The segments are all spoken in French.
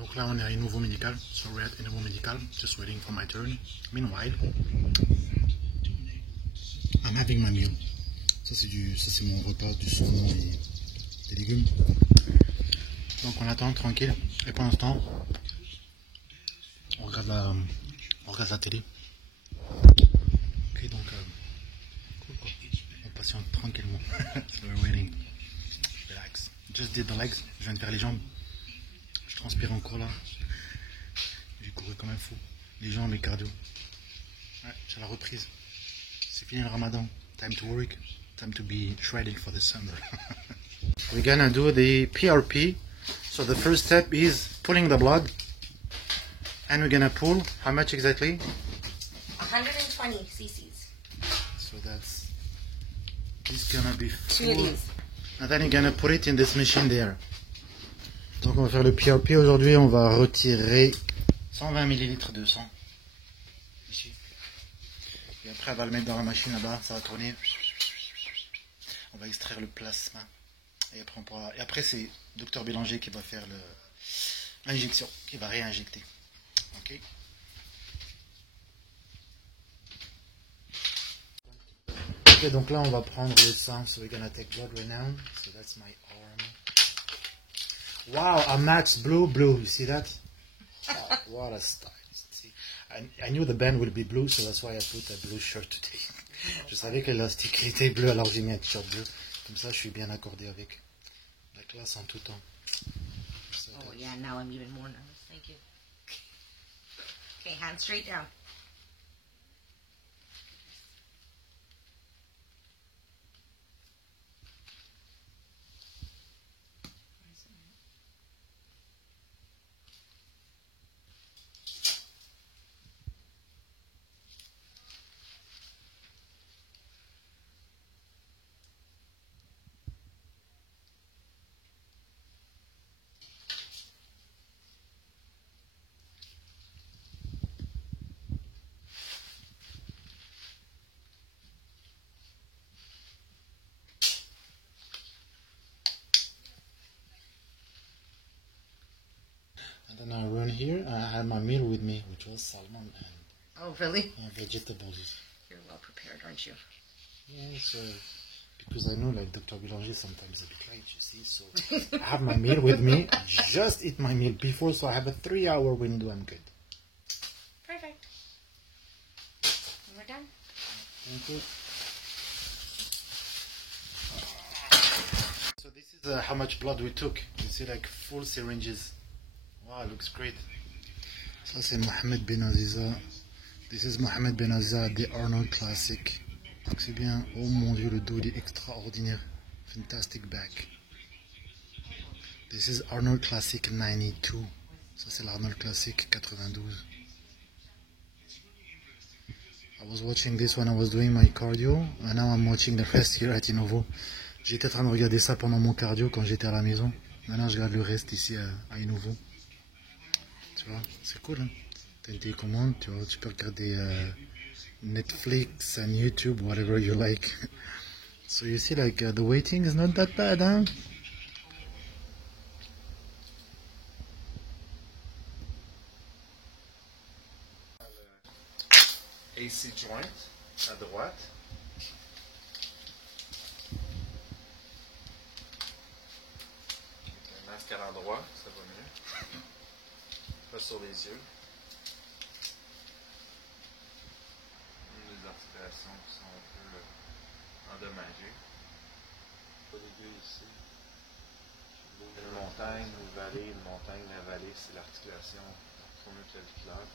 Donc là, on est à Innovo Medical. So we're at Innovo Medical, just waiting for my turn. Meanwhile, I'm having my meal. Ça c'est mon repas du saumon et des légumes. Donc on attend tranquille. Et pendant ce temps, on regarde la télé. Ok, donc cool quoi. On patiente tranquillement. So we're waiting. Relax. Just did the legs. Je viens de faire les jambes. Je transpire encore là. J'ai couru comme un fou. Les jambes et cardio. Ouais, c'est la reprise. C'est fini le ramadan. Time to work. Time to be shredded for the summer. We're gonna do the PRP. So the first step is pulling the blood. And we're gonna pull, how much exactly? 120 cc's. So it's gonna be full. 2 of these. And then you're gonna put it in this machine there. Donc on va faire le PRP aujourd'hui, on va retirer 120 ml de sang. Ici. Et après on va le mettre dans la machine là-bas, ça va tourner. On va extraire le plasma. Et après c'est Dr Bélanger qui va faire l'injection, qui va réinjecter. Ok. Ok, donc là on va prendre le sang. So we're gonna take blood right now. So that's my arm. Wow, a Max blue. You see that? Oh, what a style. See, I knew the band would be blue, so that's why I put a blue shirt today. Je savais que l'élastique était bleu, alors j'ai mis un t-shirt bleu. Comme ça, je suis bien accordé avec la classe en tout temps. So Oh yeah, now I'm even more nervous. Thank you. Okay, hands straight down. And then I run here. I had my meal with me, which was salmon and Oh really? vegetables. You're well prepared, aren't you? Yeah, so because I know like Dr. Bélanger sometimes a bit late, you see. So I have my meal with me. Just eat my meal before, so I have a 3-hour window. I'm good. Perfect. And we're done. Thank you. So this is how much blood we took. You see, like full syringes. Wow, looks great. Ça c'est Mohamed Ben Aziza. This is Mohamed Ben Aziza, the Arnold Classic. Donc c'est bien. Oh mon Dieu, le dos il est extraordinaire. Fantastic back. This is Arnold Classic 92. Ça c'est l'Arnold Classic 92. I was watching this when I was doing my cardio, and now I'm watching the rest here at Innovo. J'étais en train de regarder ça pendant mon cardio quand j'étais à la maison. Maintenant je regarde le reste ici à Innovo. Tu vois, c'est cool, hein? T'as une télécommande, tu vois, tu peux regarder Netflix and YouTube, whatever you like. So you see, like, the waiting is not that bad, huh? AC joint à droite. Un masque à l'endroit, ça va mieux. Pas sur les yeux. Les articulations qui sont un peu endommagées. Pas les deux ici. Une montagne, une vallée, la vallée, c'est l'articulation phonoclaviculaire.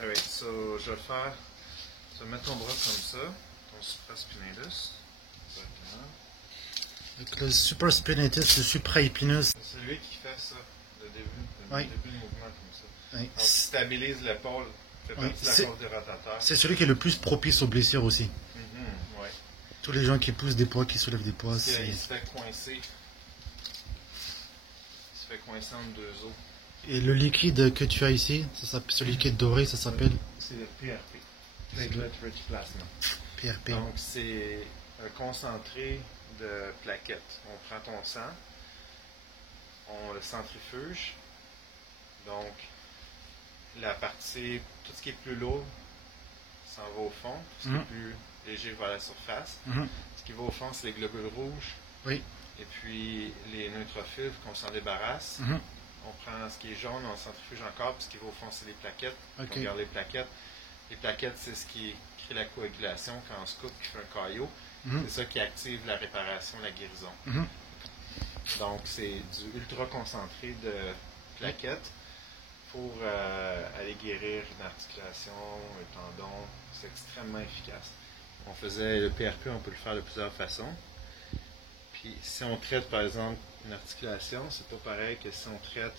Alright, so je vais le faire. Tu vas mettre ton bras comme ça, ton supraspinatus. Exactement. Donc le supraspinatus, le supraépineux. C'est lui qui fait ça, le début Oui. du mouvement comme ça. Oui. Donc, stabilise l'épaule, fait Oui, partie de la force du rotateur. C'est celui qui est le plus propice aux blessures aussi. Ouais. Tous les gens qui poussent des poids, qui soulèvent des poids, Il se fait coincer. Il se fait coincer entre deux os. Et le liquide que tu as ici, ce liquide doré, ça s'appelle C'est le PRP. C'est Platelet Rich Plasma. PRP. Donc, c'est un concentré de plaquettes. On prend ton sang, on le centrifuge. Donc, la partie, tout ce qui est plus lourd s'en va au fond. Ce qui est plus léger va à la surface. Ce qui va au fond, c'est les globules rouges. Oui. Et puis, les neutrophiles, qu'on s'en débarrasse. On prend ce qui est jaune, on le centrifuge encore, puis ce qui va au fond, c'est les plaquettes. Ok. On garde les plaquettes. Les plaquettes, c'est ce qui crée la coagulation quand on se coupe, qui fait un caillot. C'est ça qui active la réparation, la guérison. Donc, c'est du ultra concentré de plaquettes pour aller guérir une articulation, un tendon. C'est extrêmement efficace. On faisait le PRP, on peut le faire de plusieurs façons. Puis, si on traite, par exemple, une articulation, c'est pas pareil que si on traite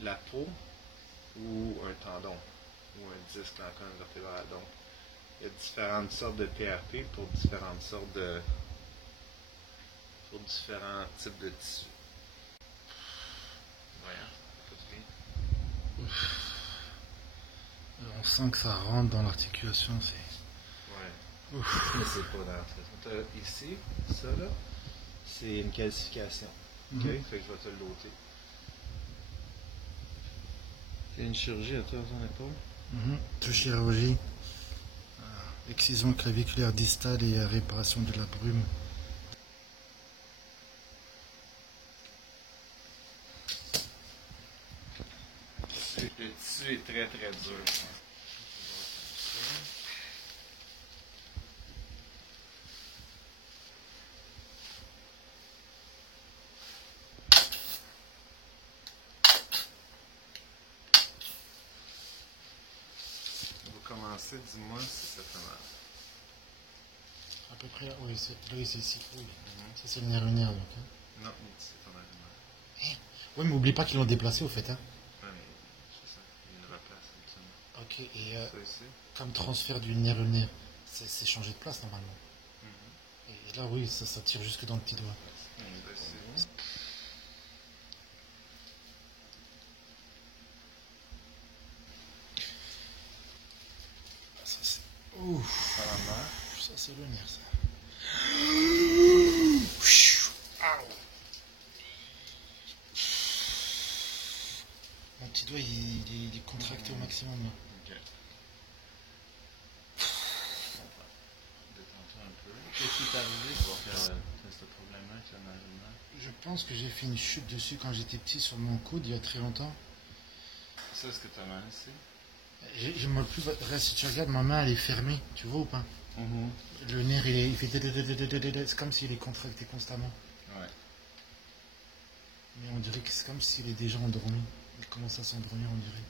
la peau ou un tendon ou un disque dans la colonne vertébrale. Donc, il y a différentes sortes de PRP pour différentes sortes de... pour différents types de tissus. Voyons, On sent que ça rentre dans l'articulation. ouais. Mais c'est pas dans l'articulation. Ici, ça là, c'est une calcification. OK? Fait que je vais te le loter. Il y a une chirurgie à toi dans ton épaule? Toute chirurgie. Excision claviculaire distale et réparation de la brume. Le tissu est très très dur. On va commencer, dis-moi si ça fait mal. À peu près, oui, c'est ici. Oui. Ça, c'est le nerf lunaire. Donc, hein. Non, mais c'est pas mal. Oui, mais oublie pas qu'ils l'ont déplacé au fait. Hein. Ouais, mais c'est ça. Il y a une replace absolument. Ok, et Ça ici. comme transfert du nerf lunaire, c'est changé de place normalement. Et là, oui, ça tire jusque dans le petit doigt. Ça, c'est. Ouf! Ça va mal. Ça, c'est le nerf, ça. Mon petit doigt, il est contracté au maximum. Là. Ok. Détends-toi un peu. Qu'est-ce qui t'est arrivé pour faire ce problème-là avec le nerf lunaire? Je pense que j'ai fait une chute dessus quand j'étais petit sur mon coude il y a très longtemps. Ça, est-ce que t'as mal ici? Je me plus. Si tu regardes, ma main elle est fermée, tu vois ou pas? Le nerf il fait. C'est comme s'il est contracté constamment. Ouais. Mais on dirait que c'est comme s'il est déjà endormi. Il commence à s'endormir, on dirait.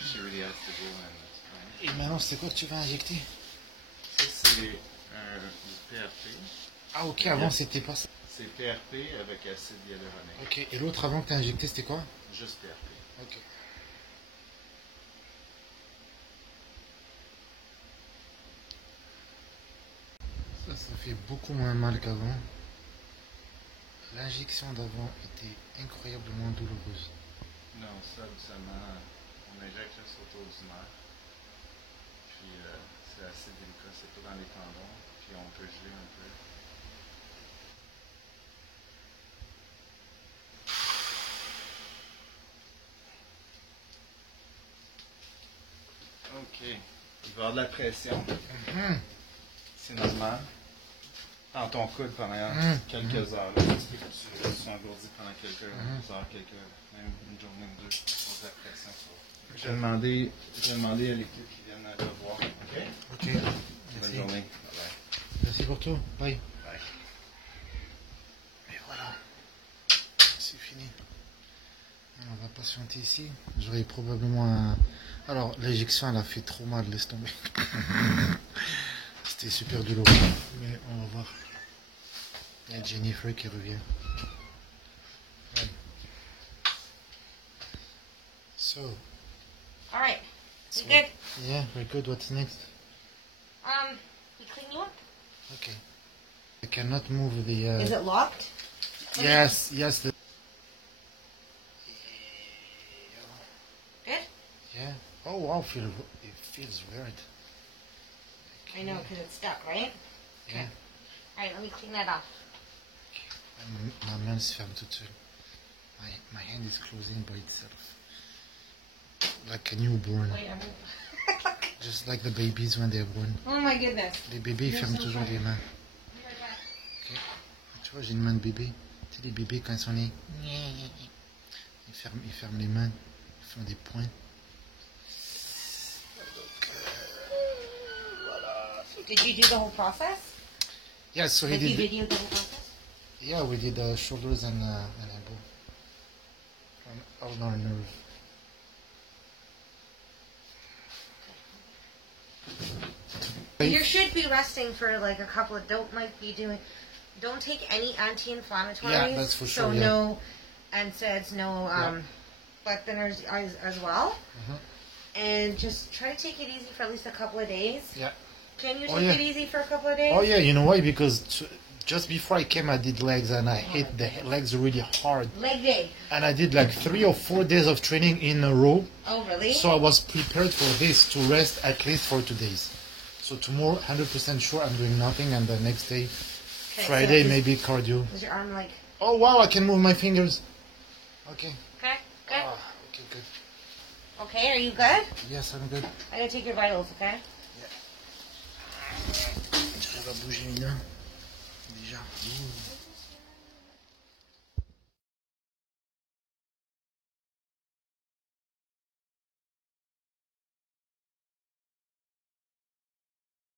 She really has to go and that's fine. Et maintenant, c'est quoi que tu vas injecter? Ça, c'est du PRP. Ah, ok, avant c'était pas ça. C'est PRP avec acide hyaluronique. Ok, et l'autre avant que tu as injecté, c'était quoi? Juste PRP. Ok. Ça fait beaucoup moins mal qu'avant. L'injection d'avant était incroyablement douloureuse. Non, ça, seulement, on injecte juste autour du nerf. Puis, c'est assez délicat, c'est pas dans les tendons. Puis, on peut geler un peu. OK. Il va y avoir de la pression. C'est normal. Dans ton coude pendant quelques heures. Là, tu sois engourdi pendant quelques heures, même une journée ou deux. Pour de la pression. Je vais demander à l'équipe qui vienne te voir. OK? Ok. Bonne Merci. journée. Merci pour tout. Bye. Bye. Et voilà. C'est fini. On va patienter ici. J'aurais probablement un... Alors, l'injection, elle a fait trop mal, laisse tomber. C'était super douloureux. Mais on va voir. Il y a Jennifer qui revient. Ouais. So, All right. You good? yeah, very good. What's next? We clean you up. Okay. I cannot move the... Is it locked? Yes, yes. Good? Yeah. Oh, wow, it feels weird. I know, because it's stuck, right? Yeah. Alright, let me clean that off. Ma main se ferme toute seule. My hand is closing by itself. Like a newborn. Wait, I'm... Just like the babies when they're born. Oh my goodness. Les bébés ferment toujours les mains. Okay. Tu vois, j'ai une main de bébé. Tu sais, les bébés, quand ils sont nés, ils ferment les mains. Ils font des points. Did you do the whole process? Yeah, so Like he you did. videoed the whole process? Yeah, we did shoulders and elbow. On our nerve. You should be resting for like a couple of, don't take any anti-inflammatories. Yeah, that's for sure. So yeah. no NSAIDs, no blood thinners as well. And just try to take it easy for at least a couple of days. Yeah. Can you take it easy for a couple of days? Oh yeah, you know why? Because just before I came, I did legs, and I hit the legs really hard. Leg day. And I did like 3 or 4 days of training in a row. Oh really? So I was prepared for this to rest at least for 2 days. So tomorrow, 100% sure I'm doing nothing, and the next day, Friday, so maybe cardio. Is your arm like... Oh wow, I can move my fingers. Okay. Okay, good. Okay, good. Okay, are you good? Yes, I'm good. I gotta take your vitals, okay? J'arrive à bouger une main. Déjà.